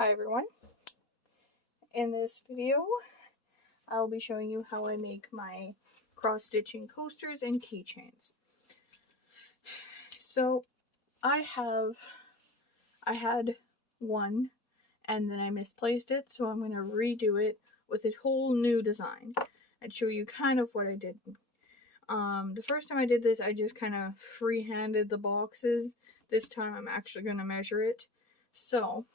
Hi everyone. In this video, I'll be showing you how I make my cross-stitching coasters and keychains. So I had one and then I misplaced it, so I'm going to redo it with a whole new design and show you kind of what I did. The first time I did this, I just kind of free-handed the boxes. This time I'm actually going to measure it. So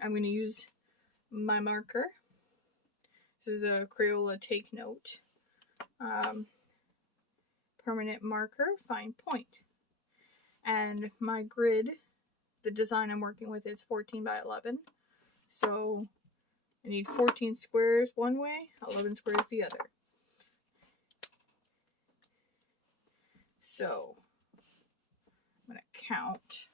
I'm going to use my marker. This is a Crayola Take Note. Permanent marker, fine point. And my grid, the design I'm working with is 14 by 11. So I need 14 squares one way, 11 squares the other. So I'm going to count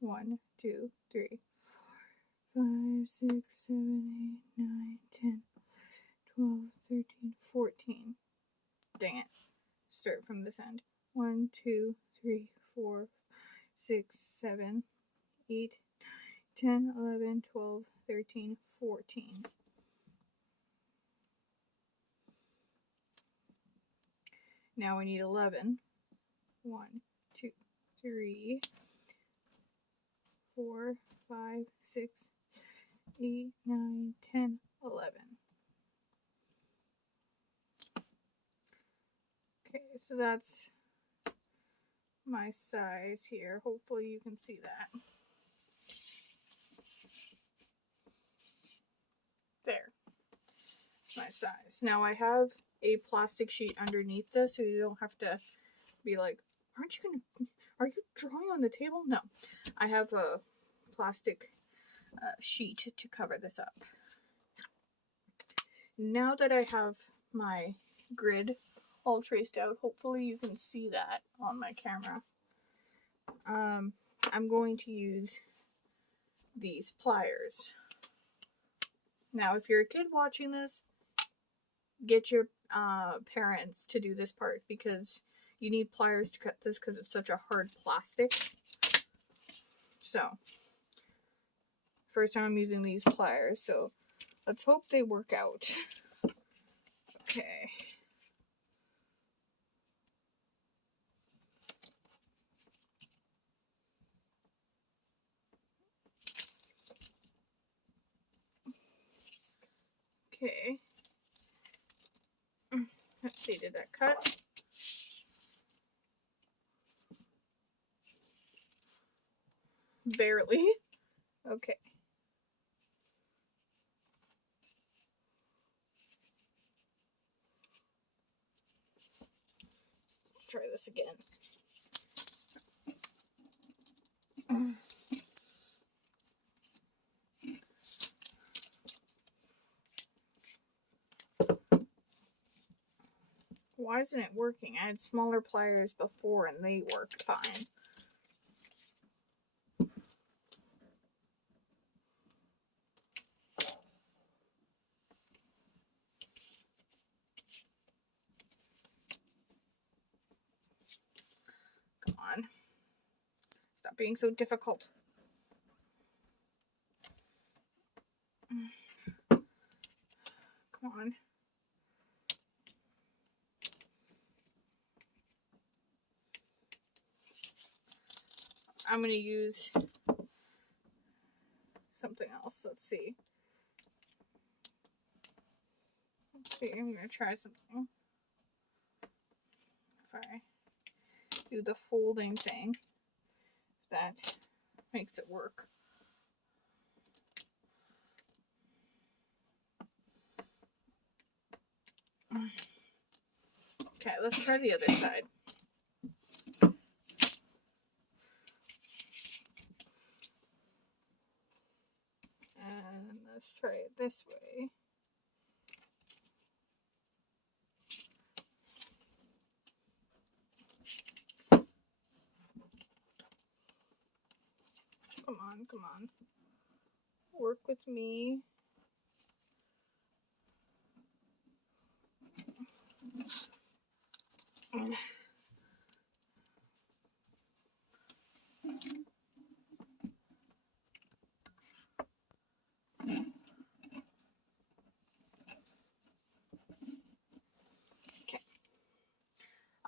1, 2, 3, 4, 5, 6, 7, 8, 9, 10, 12, 13, 14. Dang it. Start from this end. 1, 2, 3, 4, 6, 7, 8, 10, 11, 12, 13, 14. Now we need 11. 1, 2, 3, 4, 5, 6, 8, 9, 10, 11. Okay, so that's my size here. Hopefully you can see that. There. That's my size. Now I have a plastic sheet underneath this, so you don't have to be like, are you drawing on the table? No. I have a plastic sheet to cover this up. Now that I have my grid all traced out, hopefully you can see that on my camera. I'm going to use these pliers. Now, if you're a kid watching this, get your parents to do this part because you need pliers to cut this because it's such a hard plastic. So, first time I'm using these pliers, so let's hope they work out. Okay. Okay. Let's see, did that cut? Barely. Okay. Try this again. Why isn't it working? I had smaller pliers before and they worked fine. Come on. Stop being so difficult. Come on. I'm going to use something else. Let's see. I'm going to try something. If I do the folding thing, that makes it work. Okay, let's try the other side. And let's try it this way. Come on, come on. Work with me.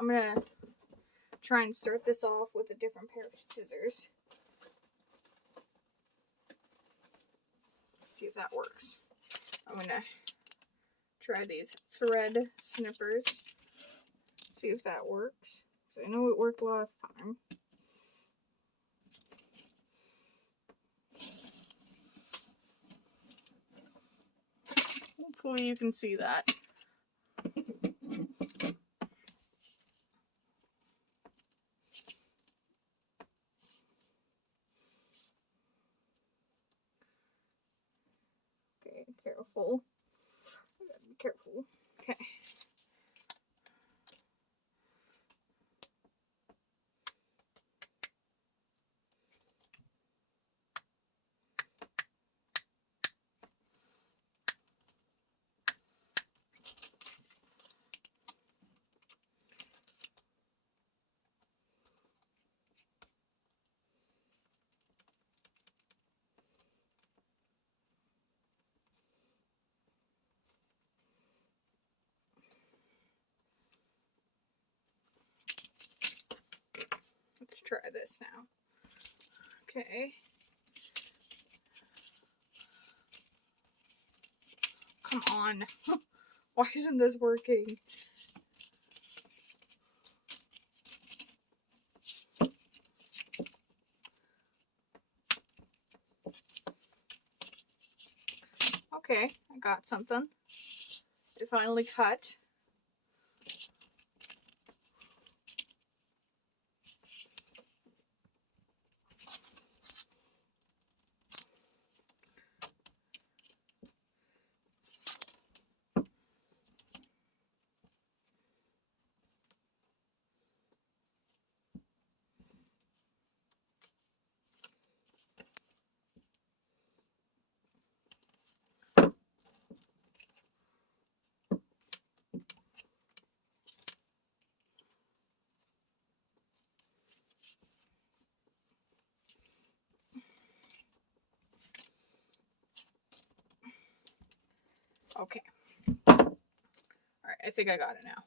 I'm gonna try and start this off with a different pair of scissors. See if that works. I'm gonna try these thread snippers. See if that works. Because I know it worked last time. Hopefully you can see that. Okay, careful. I gotta be careful. Okay. Let's try this now. Okay. Come on. Why isn't this working? Okay, I got something. It finally cut. Okay. Alright, I think I got it now.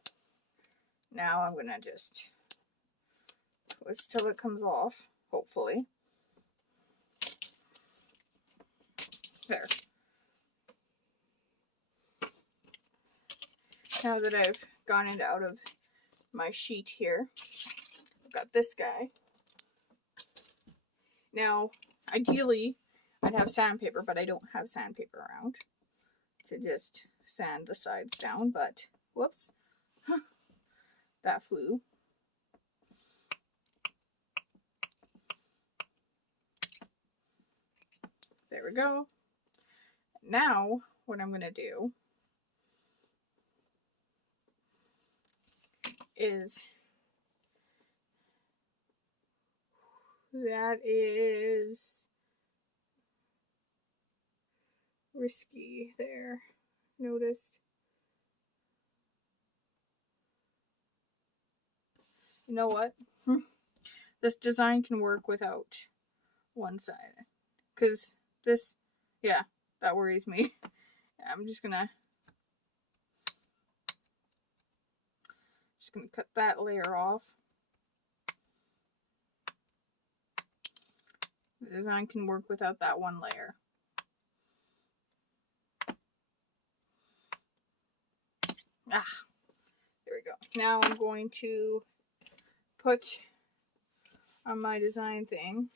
Now I'm gonna just twist till it comes off, hopefully. There. Now that I've gotten it out of my sheet here, I've got this guy. Now, ideally, I'd have sandpaper, but I don't have sandpaper around to just sand the sides down, but whoops, that flew. There we go. Now, what I'm gonna do is, that is risky there, noticed. You know what? This design can work without one side. Because this, yeah, that worries me. I'm just gonna cut that layer off. The design can work without that one layer. Ah, there we go. Now I'm going to put on my design thing,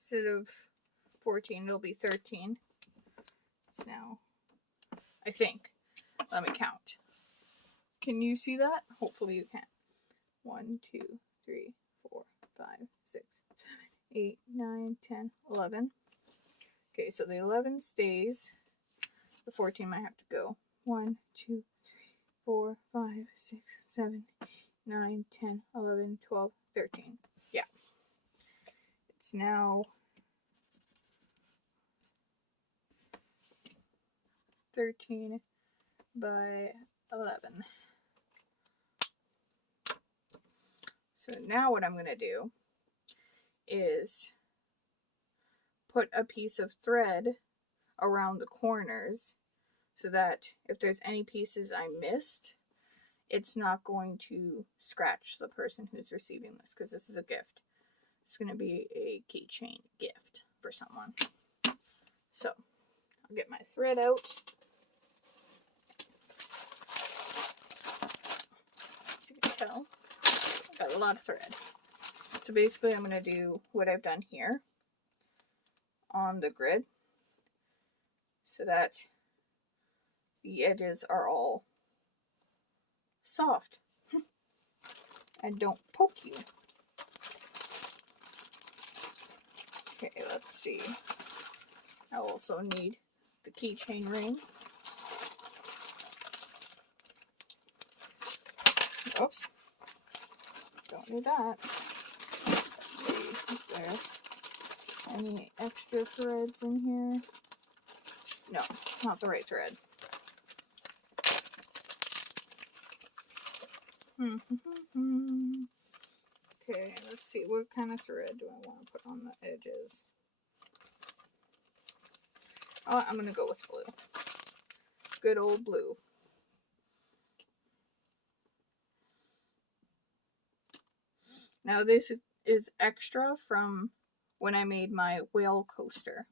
instead of 14, it'll be 13. It's now, I think. Let me count. Can you see that? Hopefully you can. 1, 2, 3, 4, 5, 6, 7, 8, 9, 10, 11. Okay, so the 11 stays. The 14 might have to go. 1, 2, 3, 4, 5, 6, 7, 9, 10, 11, 12, 13. Yeah. It's now 13 by 11. So now what I'm going to do is put a piece of thread around the corners so that if there's any pieces I missed, it's not going to scratch the person who's receiving this, because this is a gift. It's going to be a keychain gift for someone. So, I'll get my thread out. As you can tell, I've got a lot of thread. So basically I'm going to do what I've done here on the grid, so that the edges are all soft and don't poke you. Okay, let's see. I also need the keychain ring. Oops. Don't need that. Let's see, is there any extra threads in here? No, not the right thread. Okay, let's see, what kind of thread do I want to put on the edges? Oh, I'm going to go with blue. Good old blue. Now this is extra from when I made my whale coaster.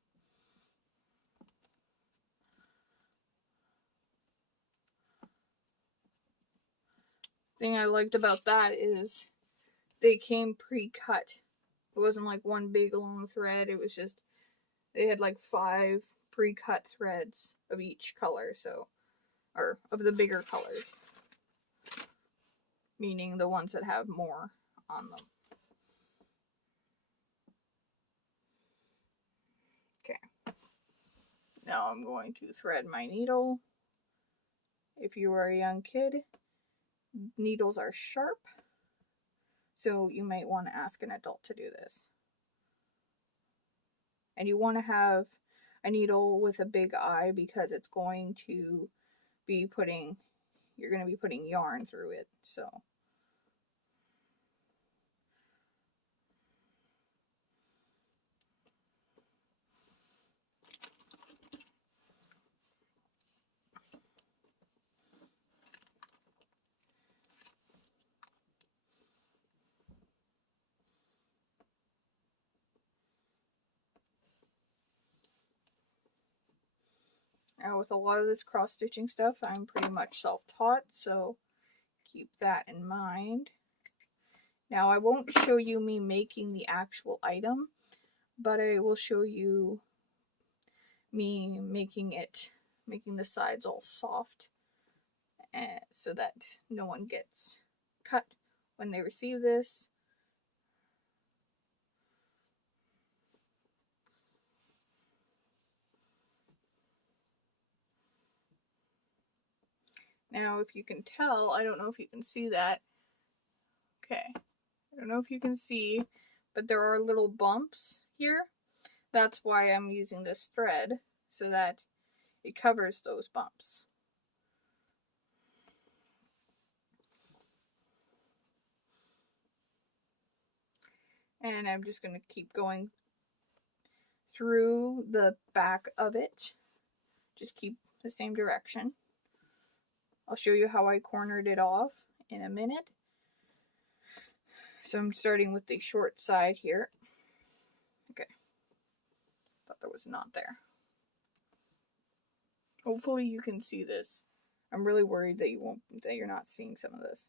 Thing I liked about that is they came pre-cut. It wasn't like one big long thread. It was just, they had like 5 pre-cut threads of each color, so, or of the bigger colors. Meaning the ones that have more on them. Okay. Now I'm going to thread my needle. If you are a young kid, needles are sharp, so you might want to ask an adult to do this. And you want to have a needle with a big eye, because it's going to be putting, you're going to be putting yarn through it, so. Now with a lot of this cross-stitching stuff, I'm pretty much self-taught, so keep that in mind. Now I won't show you me making the actual item, but I will show you me making the sides all soft, so that no one gets cut when they receive this. Now, if you can tell, I don't know if you can see that. Okay, I don't know if you can see, but there are little bumps here. That's why I'm using this thread, so that it covers those bumps. And I'm just going to keep going through the back of it. Just keep the same direction. I'll show you how I cornered it off in a minute. So I'm starting with the short side here. Okay. Thought there was a knot there. Hopefully you can see this. I'm really worried that you're not seeing some of this,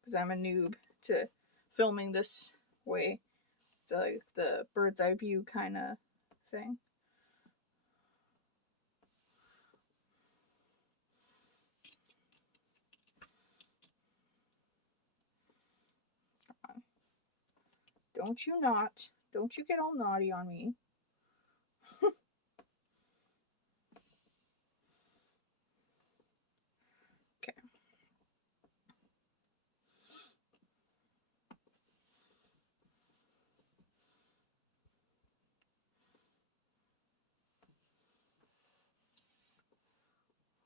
because I'm a noob to filming this way, the bird's eye view kind of thing. Don't you get all naughty on me. Okay.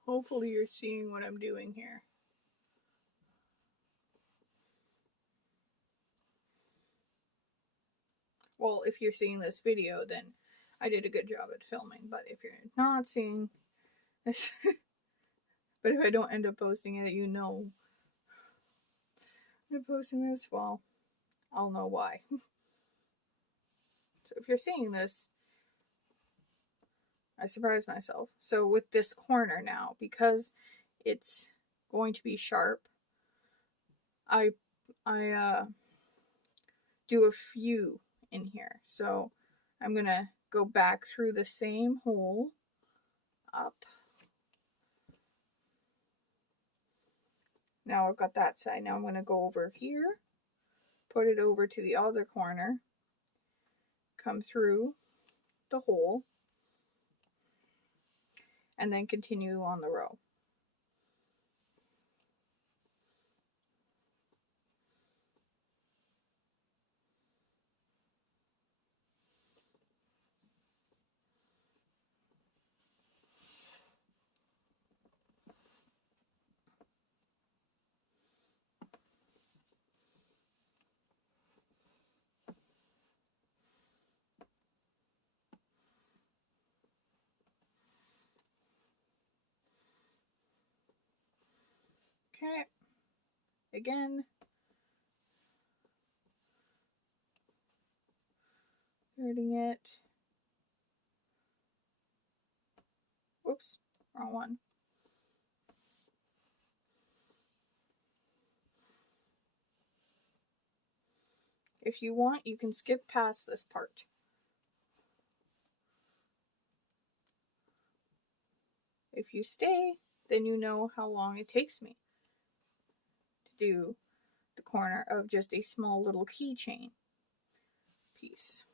Hopefully you're seeing what I'm doing here. Well, if you're seeing this video, then I did a good job at filming, but if you're not seeing this, But if I don't end up posting it, you know I'm posting this, well, I'll know why. So if you're seeing this, I surprised myself. So with this corner now, because it's going to be sharp, I do a few in here. So I'm gonna go back through the same hole up. Now I've got that side. Now I'm gonna go over here, put it over to the other corner, come through the hole, and then continue on the row. Okay, again, threading it. Whoops, wrong one. If you want, you can skip past this part. If you stay, then you know how long it takes me to do the corner of just a small little keychain piece.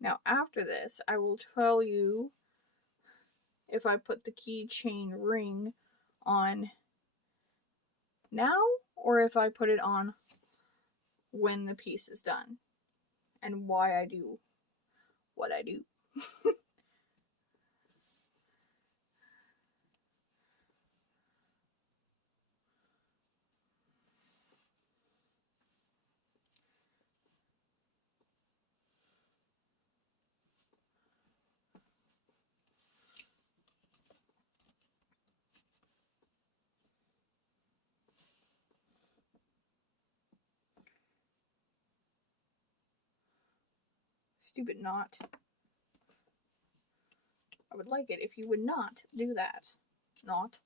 Now after this, I will tell you if I put the keychain ring on now or if I put it on when the piece is done and why I do what I do. Stupid knot. I would like it if you would not do that. Knot.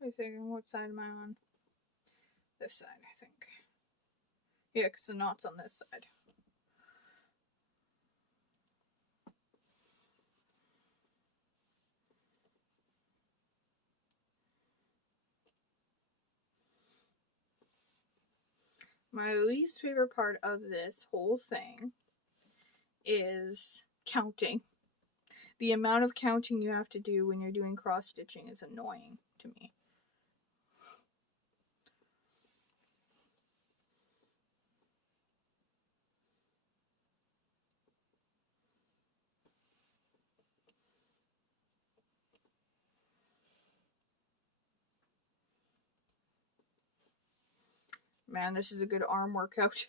I'm thinking, what side am I on? This side, I think. Yeah, because the knot's on this side. My least favorite part of this whole thing is counting. The amount of counting you have to do when you're doing cross stitching is annoying to me. Man, this is a good arm workout.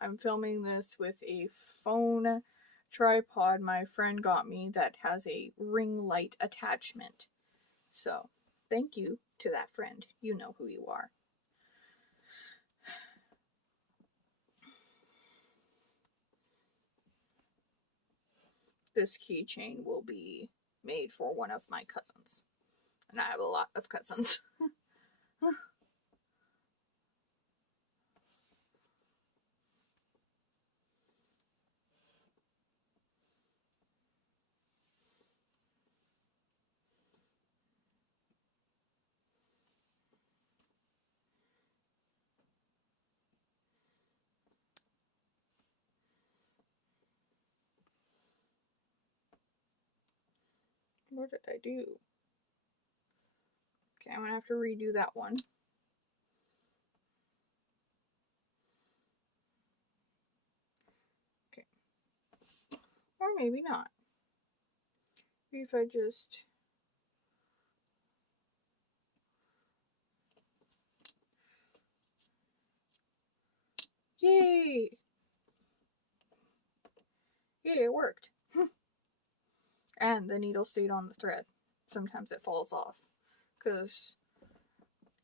I'm filming this with a phone tripod my friend got me that has a ring light attachment. So, thank you to that friend. You know who you are. This keychain will be made for one of my cousins. And I have a lot of cousins. What did I do? Okay, I'm gonna have to redo that one. Okay. Or maybe not. Maybe if I just... Yay! Yay, it worked. And the needle stayed on the thread. Sometimes it falls off. Because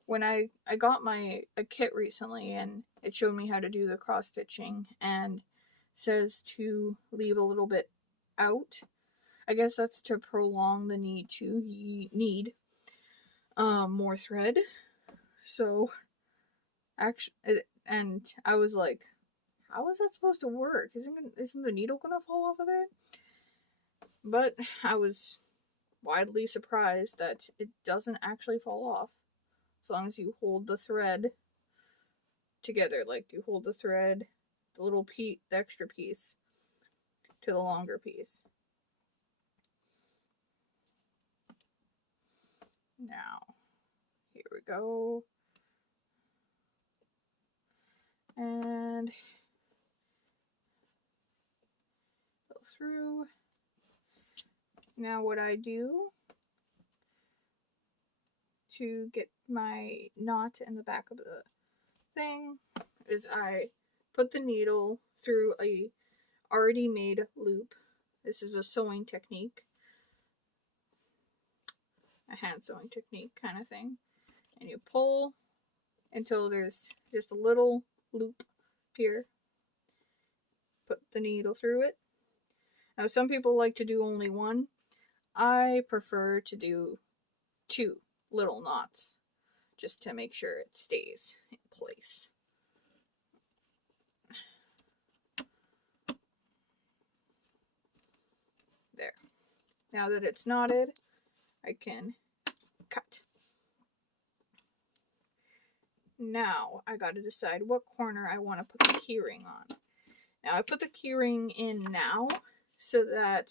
when I got a kit recently and it showed me how to do the cross stitching and says to leave a little bit out. I guess that's to prolong the need to need more thread. So actually, and I was like, how is that supposed to work? Isn't the needle gonna fall off of it? But I was widely surprised that it doesn't actually fall off as long as you hold the thread together. Like you hold the thread, the little piece, the extra piece, to the longer piece. Now, here we go. And go through. Now what I do to get my knot in the back of the thing is I put the needle through a already made loop. This is a sewing technique, a hand sewing technique kind of thing, and you pull until there's just a little loop here. Put the needle through it. Now some people like to do only one. I prefer to do 2 little knots just to make sure it stays in place. There. Now that it's knotted, I can cut. Now I gotta decide what corner I want to put the keyring on. Now I put the keyring in now so that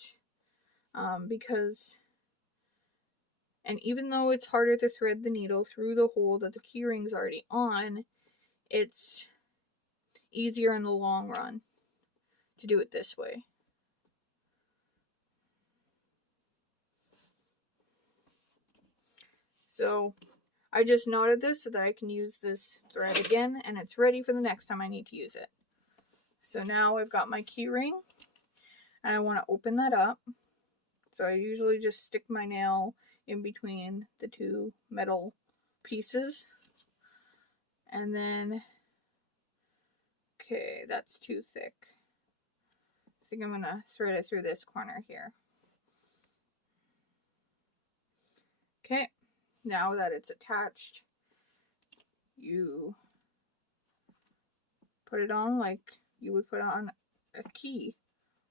because, and even though it's harder to thread the needle through the hole that the keyring's already on, it's easier in the long run to do it this way. So I just knotted this so that I can use this thread again, and it's ready for the next time I need to use it. So now I've got my keyring, and I want to open that up. So I usually just stick my nail in between the 2 metal pieces. And then, okay, that's too thick. I think I'm going to thread it through this corner here. Okay, now that it's attached, you put it on like you would put on a key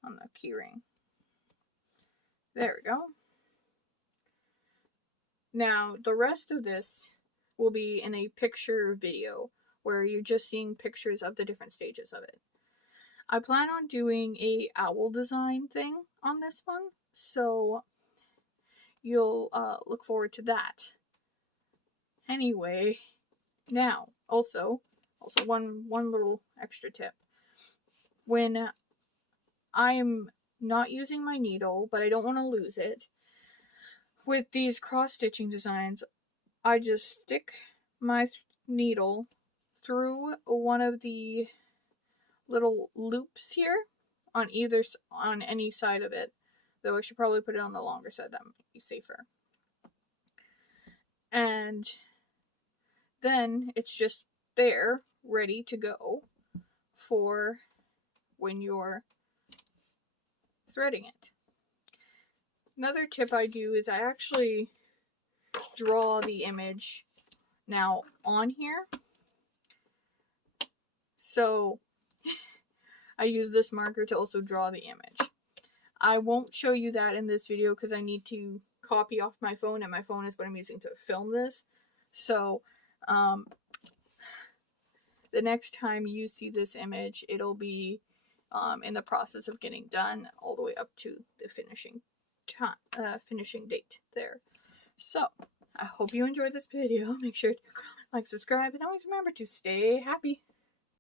on the keyring. There we go. Now, the rest of this will be in a picture video where you're just seeing pictures of the different stages of it. I plan on doing a owl design thing on this one, so you'll look forward to that. Anyway, now, also one little extra tip. When I'm not using my needle, but I don't want to lose it, with these cross-stitching designs, I just stick my needle through one of the little loops here on any side of it. Though I should probably put it on the longer side, that might be safer. And then it's just there, ready to go for when you're threading it. Another tip I do is I actually draw the image now on here. So I use this marker to also draw the image. I won't show you that in this video because I need to copy off my phone, and my phone is what I'm using to film this. So the next time you see this image, it'll be in the process of getting done all the way up to the finishing date there. So I hope you enjoyed this video. Make sure to comment, like, subscribe, and always remember to stay happy.